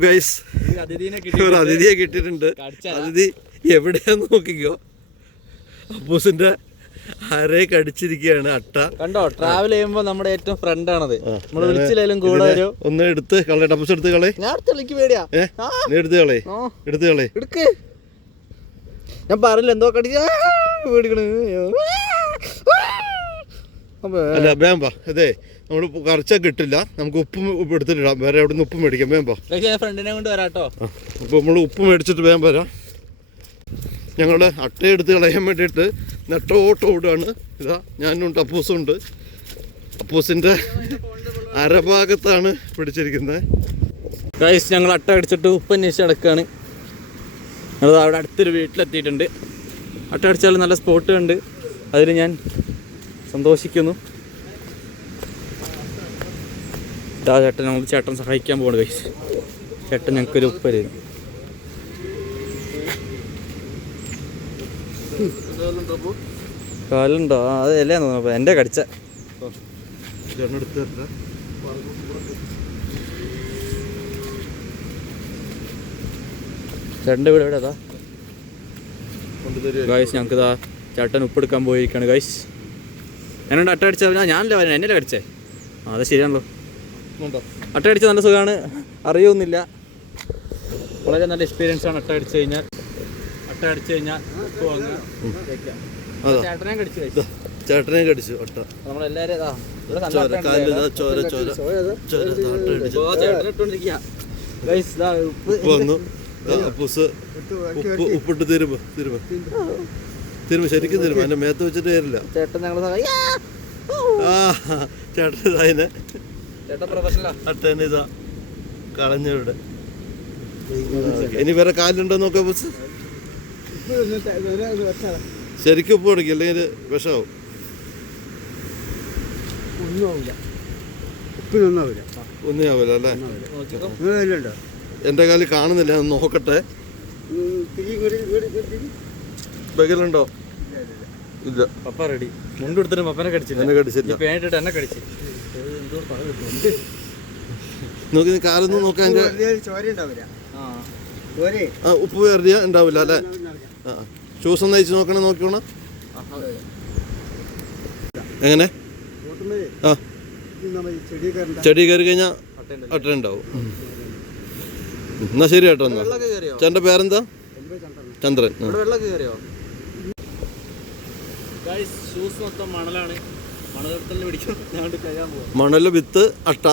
Guys ഒരു ഒരു. അതിഥിയെ കിട്ടിയിട്ടുണ്ട്. അതിഥി എവിടെയാന്ന് നോക്കിക്കോ. അപ്പൂസിന്റെ അരയെ കടിച്ചിരിക്കുകയാണ് അട്ട. കണ്ടോ ട്രാവൽ ചെയ്യുമ്പോ നമ്മുടെ ഏറ്റവും ഫ്രണ്ട് ആണത്. നമ്മൾ വിളിച്ചില്ലേലും കൂടെ വരും. ഒന്ന് എടുത്ത് കളെ ടപ്പസ് എടുത്ത് കളെ ഞാൻ വിളിക്ക് പേടിയാ. നീ എടുത്ത് കളെ എടുത്ത് കളെ എടുക്ക്. ഞാൻ പറഞ്ഞില്ല എന്തോ കടിച്ചു. അപ്പൊ അല്ല വേമ്പ അതെ നമ്മൾ കറച്ച കിട്ടില്ല നമുക്ക് ഉപ്പും ഉപ്പ് എടുത്തിട്ടിടാം. വേറെ എവിടെ നിന്ന് ഉപ്പ് മേടിക്കാം. വേമ്പ ഫ്രണ്ടിനെ കൊണ്ട് വരാട്ടോ. അപ്പോൾ നമ്മൾ ഉപ്പ് മേടിച്ചിട്ട് വേമ്പ വരാം. ഞങ്ങൾ അട്ട എടുത്ത് കളയാൻ വേണ്ടിയിട്ട് നെട്ടോട്ട് ഓടുകയാണ്. ഇതാ ഞാനും അപ്പൂസും ഉണ്ട്. അപ്പൂസിന്റെ അരഭാഗത്താണ് പിടിച്ചിരിക്കുന്നത്. ഗൈസ് ഞങ്ങൾ അട്ട അടിച്ചിട്ട് ഉപ്പ് അന്വേഷിച്ച് നടക്കുകയാണ്. ഞങ്ങൾ അവിടെ അടുത്തൊരു വീട്ടിലെത്തിയിട്ടുണ്ട്. അട്ട അടിച്ചാൽ നല്ല സ്പോട്ട് ഉണ്ട്. അതിൽ ഞാൻ സന്തോഷിക്കുന്നു. ഇതാ ചേട്ടൻ നമ്മൾ ചേട്ടൻ സഹായിക്കാൻ പോകണം കഴിച്ച് ചേട്ടൻ ഞങ്ങൾക്കൊരു ഉപ്പ് തരും. കാലുണ്ടോ? അത് അല്ലേന്ന് തോന്നുന്നു. എന്റെ കടിച്ച. ചേട്ടന്റെ വീട് എവിടെ അതാ? ഗൈസ് ഞങ്ങൾക്ക് ഇതാ ചേട്ടൻ ഉപ്പെടുക്കാൻ പോയിരിക്കുകയാണ് ഗൈസ് ഞാനുണ്ട് അട്ട പറഞ്ഞാൽ ഞാനല്ലേ വരുന്നത് എന്നല്ലേ കടിച്ചേ? ആ അത് ശരിയാണല്ലോ. ഉണ്ടോ? അട്ട അടിച്ച നല്ല സുഖമാണ്. അറിയൊന്നുമില്ല. വളരെ നല്ല എക്സ്പീരിയൻസ് ആണ് അട്ട അടിച്ചു കഴിഞ്ഞാൽ. അട്ട അടിച്ചു കഴിഞ്ഞാൽ ചേട്ടനെ കടിച്ചു ചേട്ടനെ കടിച്ചു അട്ട. നമ്മളെല്ലാരും അടിച്ചു. ഉപ്പിട്ട് തരുമ്പോ. തിരുമ്പ്. തിരുമ്പ് ശരിക്കും തിരുമ്പ എന്റെ മേത്ത് വെച്ചിട്ട് തരില്ല ചേട്ടൻ ഞങ്ങൾ ആ ചേട്ടൻ അതിനെ ഇതാ കളഞ്ഞവിടെ ഇനി വേറെ കാലുണ്ടോ നോക്കാം ബസ്. ശരിക്കും ഉപ്പ് കൊടുക്കും അല്ലെങ്കിൽ വിഷമാവും. ഒന്നും ആവില്ല അല്ലേ? എന്റെ കാലിൽ കാണുന്നില്ല നോക്കട്ടെ. ബഗലുണ്ടോ? ഇല്ല പപ്പ റെഡി മുണ്ടെടുത്തിട്ട് പപ്പനെ കടിച്ചില്ല. എന്നെ കടിച്ചില്ല. പേനിട്ടിട്ട് എന്നെ കടിച്ചു. നോക്കി കാലൊന്നും നോക്കാൻ ആ. ചോരേ. ആ ഉപ്പ് കയറിയ ഉണ്ടാവില്ല അല്ലേ? ആ ഷൂസ് ഒന്ന് അയച്ച് നോക്കണേ നോക്കിക്കോണം എങ്ങനെ? ആ. ചെടി കയറി കഴിഞ്ഞാൽ അട്ട ഉണ്ടാവും. എന്നാ ശരി കേട്ടോ എന്നാ. ചേട്ടന്റെ പേരെന്താ? ചന്ദ്രൻ ചന്ദ്രൻ ആ. ഇവിടെ വെള്ളമൊക്കെ കയറിയോ ഷൂസ് മണലാണ്. മണൽ വിത്ത് അട്ട.